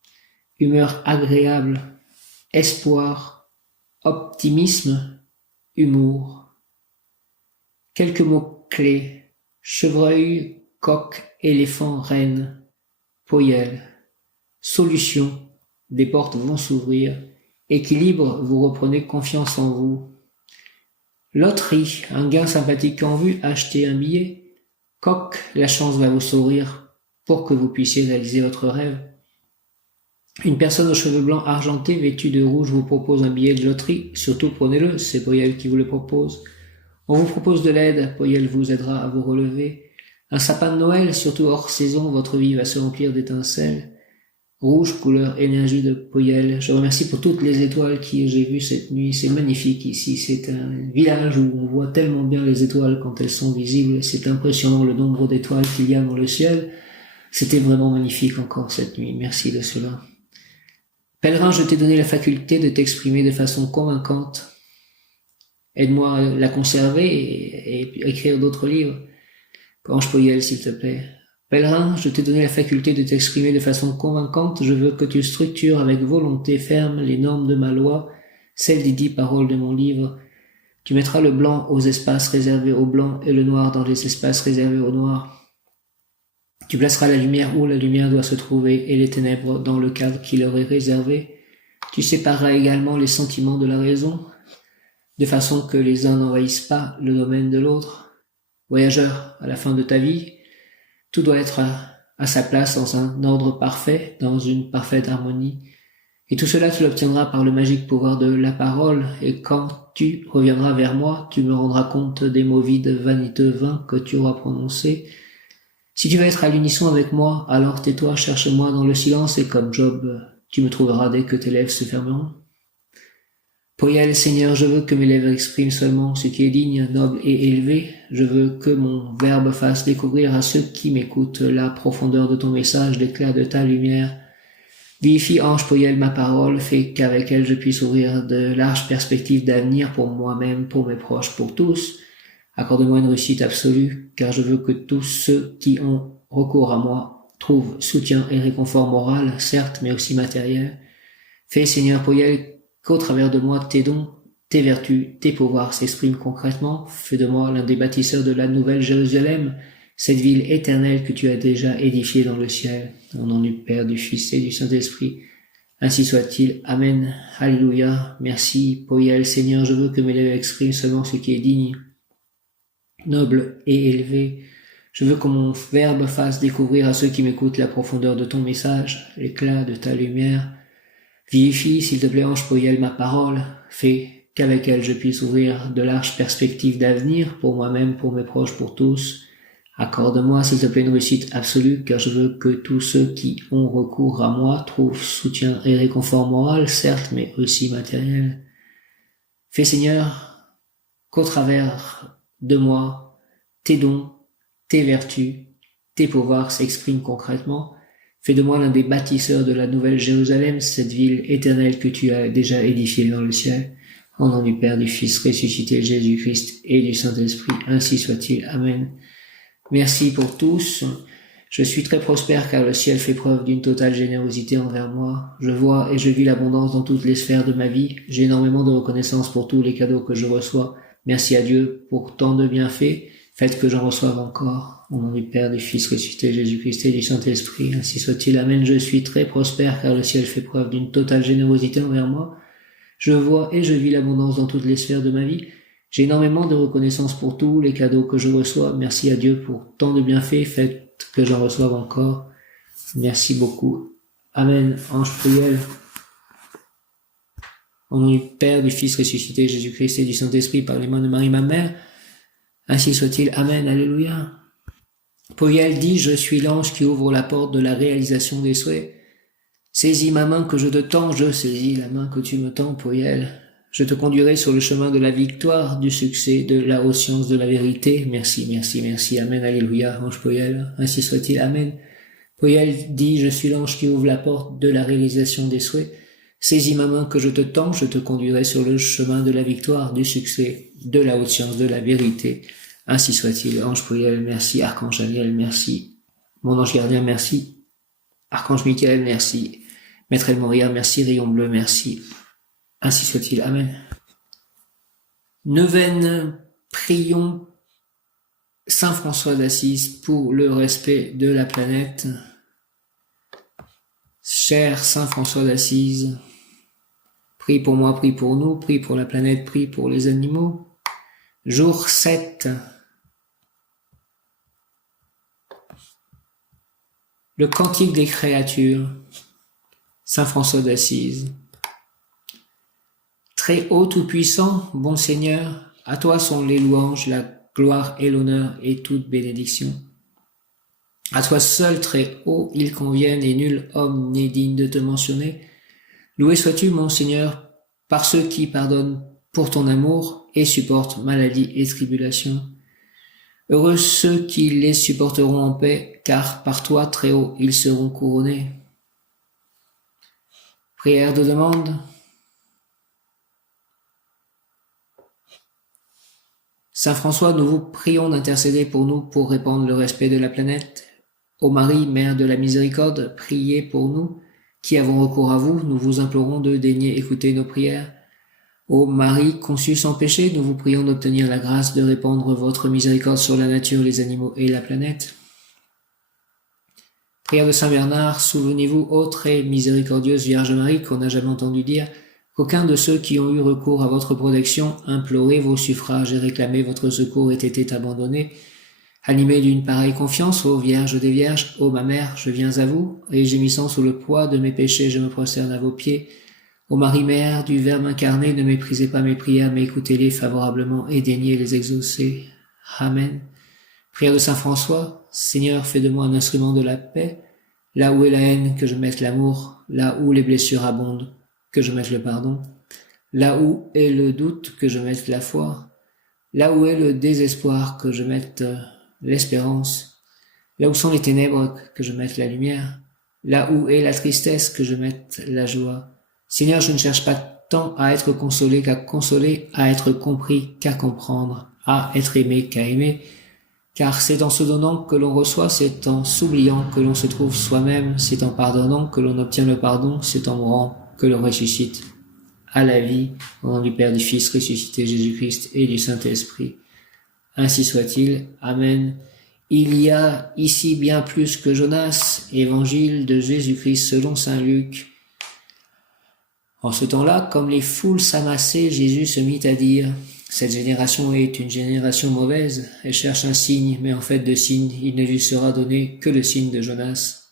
humeur agréable, espoir, optimisme, humour. Quelques mots clés: chevreuil, coq, éléphant, reine, poêle, solution, des portes vont s'ouvrir, équilibre, vous reprenez confiance en vous. Loterie, un gain sympathique en vue, achetez un billet. Coq, la chance va vous sourire pour que vous puissiez réaliser votre rêve. Une personne aux cheveux blancs argentés vêtue de rouge vous propose un billet de loterie, surtout prenez-le, c'est Poyel qui vous le propose. On vous propose de l'aide, Poyel vous aidera à vous relever. Un sapin de Noël, surtout hors saison, votre vie va se remplir d'étincelles. Rouge, couleur énergie de Poyel. Je remercie pour toutes les étoiles que j'ai vues cette nuit. C'est magnifique ici. C'est un village où on voit tellement bien les étoiles quand elles sont visibles. C'est impressionnant le nombre d'étoiles qu'il y a dans le ciel. C'était vraiment magnifique encore cette nuit. Merci de cela. Pèlerin, je t'ai donné la faculté de t'exprimer de façon convaincante. Aide-moi à la conserver et écrire d'autres livres. Ange Poyel, s'il te plaît. Pèlerin, je t'ai donné la faculté de t'exprimer de façon convaincante, je veux que tu structures avec volonté ferme les normes de ma loi, celles des 10 paroles de mon livre. Tu mettras le blanc aux espaces réservés au blanc et le noir dans les espaces réservés au noir. Tu placeras la lumière où la lumière doit se trouver et les ténèbres dans le cadre qui leur est réservé. Tu sépareras également les sentiments de la raison, de façon que les uns n'envahissent pas le domaine de l'autre. Voyageur, à la fin de ta vie, tout doit être à sa place dans un ordre parfait, dans une parfaite harmonie. Et tout cela, tu l'obtiendras par le magique pouvoir de la parole, et quand tu reviendras vers moi, tu me rendras compte des mots vides, vaniteux, vains que tu auras prononcés. Si tu veux être à l'unisson avec moi, alors tais-toi, cherche-moi dans le silence, et comme Job, tu me trouveras dès que tes lèvres se fermeront. Poyel, Seigneur, je veux que mes lèvres expriment seulement ce qui est digne, noble et élevé. Je veux que mon verbe fasse découvrir à ceux qui m'écoutent la profondeur de ton message, l'éclat de ta lumière. Vivifie, ange Poyel, ma parole, fais qu'avec elle je puisse ouvrir de larges perspectives d'avenir pour moi-même, pour mes proches, pour tous. Accorde-moi une réussite absolue, car je veux que tous ceux qui ont recours à moi trouvent soutien et réconfort moral, certes, mais aussi matériel. Fais, Seigneur Poyel, qu'au travers de moi, tes dons, tes vertus, tes pouvoirs s'expriment concrètement. Fais de moi l'un des bâtisseurs de la nouvelle Jérusalem, cette ville éternelle que tu as déjà édifiée dans le ciel. Au nom du Père, du Fils et du Saint-Esprit. Ainsi soit-il. Amen. Alléluia. Merci, Poyel. Seigneur, je veux que mes lèvres expriment seulement ce qui est digne, noble et élevé. Je veux que mon verbe fasse découvrir à ceux qui m'écoutent la profondeur de ton message, l'éclat de ta lumière. Vivifie, s'il te plaît, ange Poyel, ma parole, fais qu'avec elle je puisse ouvrir de larges perspectives d'avenir pour moi-même, pour mes proches, pour tous. Accorde-moi, s'il te plaît, une réussite absolue, car je veux que tous ceux qui ont recours à moi trouvent soutien et réconfort moral, certes, mais aussi matériel. Fais, Seigneur, qu'au travers de moi, tes dons, tes vertus, tes pouvoirs s'expriment concrètement. Fais de moi l'un des bâtisseurs de la nouvelle Jérusalem, cette ville éternelle que tu as déjà édifiée dans le ciel. Au nom du Père, du Fils ressuscité, Jésus-Christ et du Saint-Esprit, ainsi soit-il. Amen. Merci pour tous. Je suis très prospère car le ciel fait preuve d'une totale générosité envers moi. Je vois et je vis l'abondance dans toutes les sphères de ma vie. J'ai énormément de reconnaissance pour tous les cadeaux que je reçois. Merci à Dieu pour tant de bienfaits. Faites que j'en reçoive encore. Au nom du Père, du Fils ressuscité, Jésus-Christ et du Saint-Esprit, ainsi soit-il. Amen. Je suis très prospère car le ciel fait preuve d'une totale générosité envers moi. Je vois et je vis l'abondance dans toutes les sphères de ma vie. J'ai énormément de reconnaissance pour tous les cadeaux que je reçois. Merci à Dieu pour tant de bienfaits. Faites que j'en reçoive encore. Merci beaucoup. Amen. Ange Poyel. Au nom du Père, du Fils ressuscité, Jésus-Christ et du Saint-Esprit, par les mains de Marie, ma mère, ainsi soit-il. Amen. Alléluia. Poyel dit, je suis l'ange qui ouvre la porte de la réalisation des souhaits. Saisis ma main que je te tends, je saisis la main que tu me tends, Poyel. Je te conduirai sur le chemin de la victoire, du succès, de la haute science, de la vérité. Merci, merci, merci. Amen. Alléluia. Ange Poyel. Ainsi soit-il. Amen. Poyel dit, je suis l'ange qui ouvre la porte de la réalisation des souhaits. Saisis ma main que je te tends, je te conduirai sur le chemin de la victoire, du succès, de la haute science, de la vérité. Ainsi soit-il. Ange Poyel, merci. Archange Daniel, merci. Mon ange gardien, merci. Archange Michael, merci. Maître El Moria, merci. Rayon bleu, merci. Ainsi soit-il. Amen. Neuvaine, prions Saint François d'Assise pour le respect de la planète. Cher Saint François d'Assise, prie pour moi, prie pour nous, prie pour la planète, prie pour les animaux. Jour 7. Le cantique des créatures. Saint François d'Assise. Très haut, tout-puissant, bon Seigneur, à toi sont les louanges, la gloire et l'honneur et toute bénédiction. À toi seul, très haut, ils conviennent et nul homme n'est digne de te mentionner. Loué sois-tu, mon Seigneur, par ceux qui pardonnent pour ton amour et supportent maladie et tribulation. Heureux ceux qui les supporteront en paix, car par toi, très haut, ils seront couronnés. Prière de demande. Saint François, nous vous prions d'intercéder pour nous pour répandre le respect de la planète. Ô Marie, Mère de la Miséricorde, priez pour nous qui avons recours à vous. Nous vous implorons de daigner écouter nos prières. Ô Marie, conçue sans péché, nous vous prions d'obtenir la grâce de répandre votre miséricorde sur la nature, les animaux et la planète. Prière de Saint Bernard, souvenez-vous, ô très miséricordieuse Vierge Marie, qu'on n'a jamais entendu dire qu'aucun de ceux qui ont eu recours à votre protection, imploré vos suffrages et réclamé votre secours ait été abandonné. Animé d'une pareille confiance, ô Vierge des Vierges, ô ma Mère, je viens à vous, et gémissant sous le poids de mes péchés, je me prosterne à vos pieds. Ô Marie-Mère du Verbe incarné, ne méprisez pas mes prières, mais écoutez-les favorablement et daignez les exaucer. Amen. Prière de Saint François, Seigneur, fais de moi un instrument de la paix. Là où est la haine, que je mette l'amour. Là où les blessures abondent, que je mette le pardon. Là où est le doute, que je mette la foi. Là où est le désespoir, que je mette l'espérance. Là où sont les ténèbres, que je mette la lumière. Là où est la tristesse, que je mette la joie. Seigneur, je ne cherche pas tant à être consolé qu'à consoler, à être compris qu'à comprendre, à être aimé qu'à aimer. Car c'est en se donnant que l'on reçoit, c'est en s'oubliant que l'on se trouve soi-même, c'est en pardonnant que l'on obtient le pardon, c'est en mourant que l'on ressuscite à la vie, au nom du Père, du Fils, ressuscité Jésus-Christ et du Saint-Esprit. Ainsi soit-il. Amen. Il y a ici bien plus que Jonas, évangile de Jésus-Christ selon saint Luc. En ce temps-là, comme les foules s'amassaient, Jésus se mit à dire « Cette génération est une génération mauvaise, elle cherche un signe, mais en fait de signe, il ne lui sera donné que le signe de Jonas.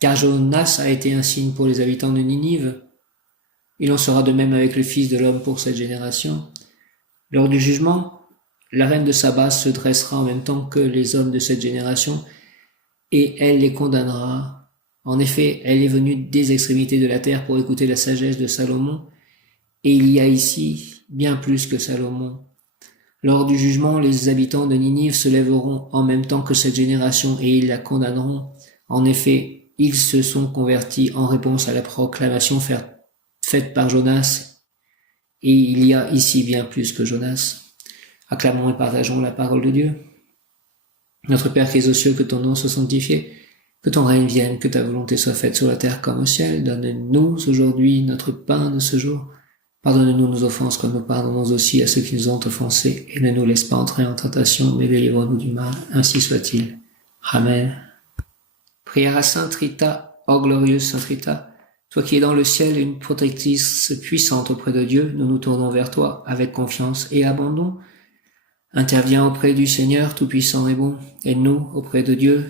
Car Jonas a été un signe pour les habitants de Ninive. Il en sera de même avec le Fils de l'homme pour cette génération. Lors du jugement, la reine de Saba se dressera en même temps que les hommes de cette génération, et elle les condamnera. En effet, elle est venue des extrémités de la terre pour écouter la sagesse de Salomon, et il y a ici bien plus que Salomon. Lors du jugement, les habitants de Ninive se lèveront en même temps que cette génération, et ils la condamneront. En effet, ils se sont convertis en réponse à la proclamation faite par Jonas, et il y a ici bien plus que Jonas. Acclamons et partageons la parole de Dieu. Notre Père qui es aux cieux, que ton nom soit sanctifié, que ton règne vienne, que ta volonté soit faite sur la terre comme au ciel. Donne-nous aujourd'hui notre pain de ce jour. Pardonne-nous nos offenses comme nous pardonnons aussi à ceux qui nous ont offensés, et ne nous laisse pas entrer en tentation, mais délivre-nous du mal. Ainsi soit-il. Amen. Prière à Sainte Rita, ô glorieuse Sainte Rita, toi qui es dans le ciel une protectrice puissante auprès de Dieu, nous nous tournons vers toi avec confiance et abandon. Interviens auprès du Seigneur tout-puissant et bon, aide-nous auprès de Dieu.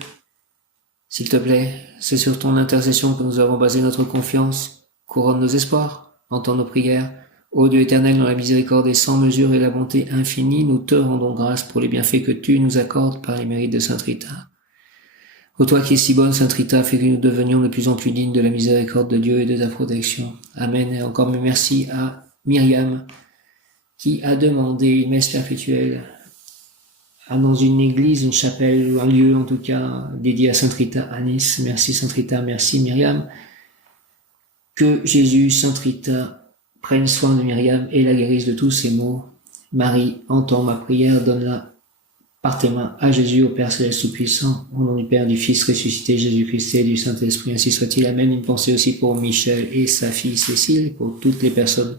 S'il te plaît, c'est sur ton intercession que nous avons basé notre confiance. Couronne nos espoirs, entends nos prières. Ô Dieu éternel, dans la miséricorde et sans mesure et la bonté infinie, nous te rendons grâce pour les bienfaits que tu nous accordes par les mérites de Sainte Rita. Ô toi qui es si bonne, Sainte Rita, fais que nous devenions de plus en plus dignes de la miséricorde de Dieu et de ta protection. Amen. Et encore merci à Myriam, qui a demandé une messe perpétuelle dans une église, une chapelle, ou un lieu en tout cas dédié à Sainte Rita à Nice. Merci Sainte Rita, merci Myriam. Que Jésus, Sainte Rita, prenne soin de Myriam et la guérisse de tous ses maux. Marie, entends ma prière, donne-la par tes mains à Jésus, au Père Céleste Tout-Puissant, au nom du Père, du Fils ressuscité, Jésus-Christ et du Saint-Esprit, ainsi soit-il. Amen. Une pensée aussi pour Michel et sa fille Cécile, pour toutes les personnes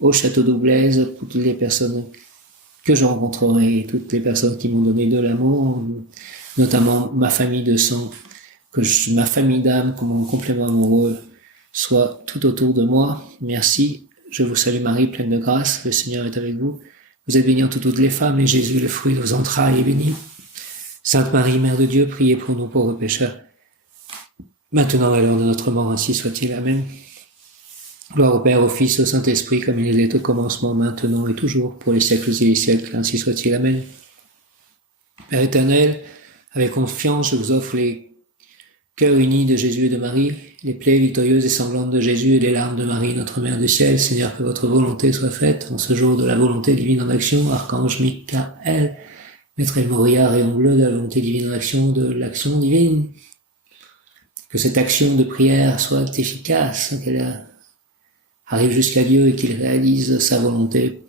au Château d'Aublaise, pour toutes les personnes que je rencontrerai, toutes les personnes qui m'ont donné de l'amour, notamment ma famille de sang, ma famille d'âme, comme mon complément amoureux, soit tout autour de moi. Merci. Je vous salue Marie, pleine de grâce. Le Seigneur est avec vous. Vous êtes bénie entre toutes les femmes, et Jésus, le fruit de vos entrailles, est béni. Sainte Marie, Mère de Dieu, priez pour nous pauvres pécheurs, maintenant et à l'heure de notre mort, ainsi soit-il. Amen. Gloire au Père, au Fils, au Saint-Esprit, comme il est au commencement, maintenant et toujours, pour les siècles et les siècles, ainsi soit-il. Amen. Père éternel, avec confiance, je vous offre les cœurs unis de Jésus et de Marie, les plaies victorieuses et sanglantes de Jésus et les larmes de Marie, notre Mère du ciel. Seigneur, que votre volonté soit faite en ce jour de la volonté divine en action. Archange Michael, Maître El Moria, rayon bleu de la volonté divine en action, de l'action divine. Que cette action de prière soit efficace, qu'elle arrive jusqu'à Dieu et qu'il réalise sa volonté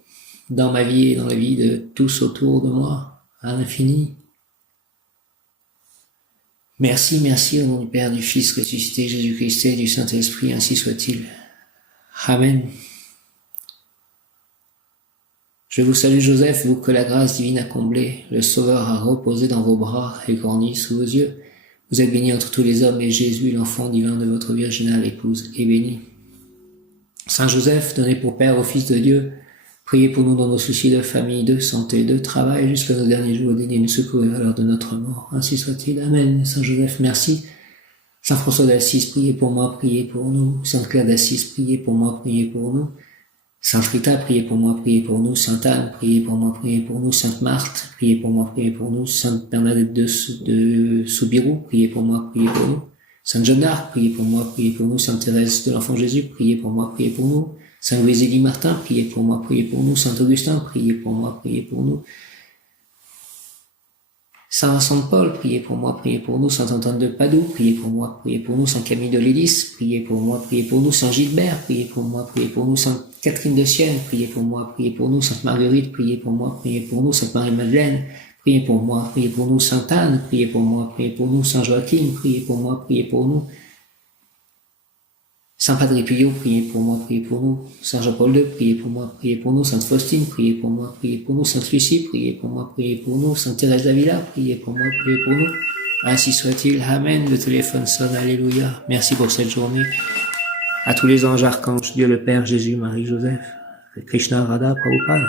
dans ma vie et dans la vie de tous autour de moi, à l'infini. Merci, merci au nom du Père, du Fils ressuscité, Jésus-Christ et du Saint-Esprit, ainsi soit-il. Amen. Je vous salue Joseph, vous que la grâce divine a comblé, le Sauveur a reposé dans vos bras et grandi sous vos yeux. Vous êtes bénie entre tous les hommes et Jésus, l'enfant divin de votre virginale épouse, est béni. Saint Joseph, donné pour Père au Fils de Dieu, priez pour nous dans nos soucis de famille, de santé, de travail, jusqu'à nos derniers jours, daignez nous secourir à l'heure de notre mort. Ainsi soit-il. Amen. Saint Joseph, merci. Saint François d'Assise, priez pour moi, priez pour nous. Sainte Claire d'Assise, priez pour moi, priez pour nous. Sainte Rita, priez pour moi, priez pour nous. Sainte Anne, priez pour moi, priez pour nous. Sainte Marthe, priez pour moi, priez pour nous. Sainte Bernadette de Soubirous, priez pour moi, priez pour nous. Sainte Jeanne d'Arc, priez pour moi, priez pour nous. Sainte Thérèse de l'Enfant Jésus, priez pour moi, priez pour nous. Saint Louis-Élie Martin, priez pour moi, priez pour nous. Saint Augustin, priez pour moi, priez pour nous. Saint Vincent de Paul, priez pour moi, priez pour nous. Saint Antoine de Padoue, priez pour moi, priez pour nous. Saint Camille de Lélis, priez pour moi, priez pour nous. Saint Gilbert, priez pour moi, priez pour nous. Sainte Catherine de Sienne, priez pour moi, priez pour nous. Sainte Marguerite, priez pour moi, priez pour nous. Sainte Marie-Madeleine, priez pour moi, priez pour nous. Sainte Anne, priez pour moi, priez pour nous. Saint Joachim, priez pour moi, priez pour nous. Saint Padre Pio, priez pour moi, priez pour nous. Saint Jean-Paul II, priez pour moi, priez pour nous. Sainte Faustine, priez pour moi, priez pour nous. Sainte Lucie, priez pour moi, priez pour nous. Sainte Thérèse d'Avila, priez pour moi, priez pour nous. Ainsi soit-il. Amen. Le téléphone sonne. Alléluia. Merci pour cette journée. À tous les anges, archanges, Dieu le Père, Jésus, Marie, Joseph, Krishna, Radha, Prabhupada.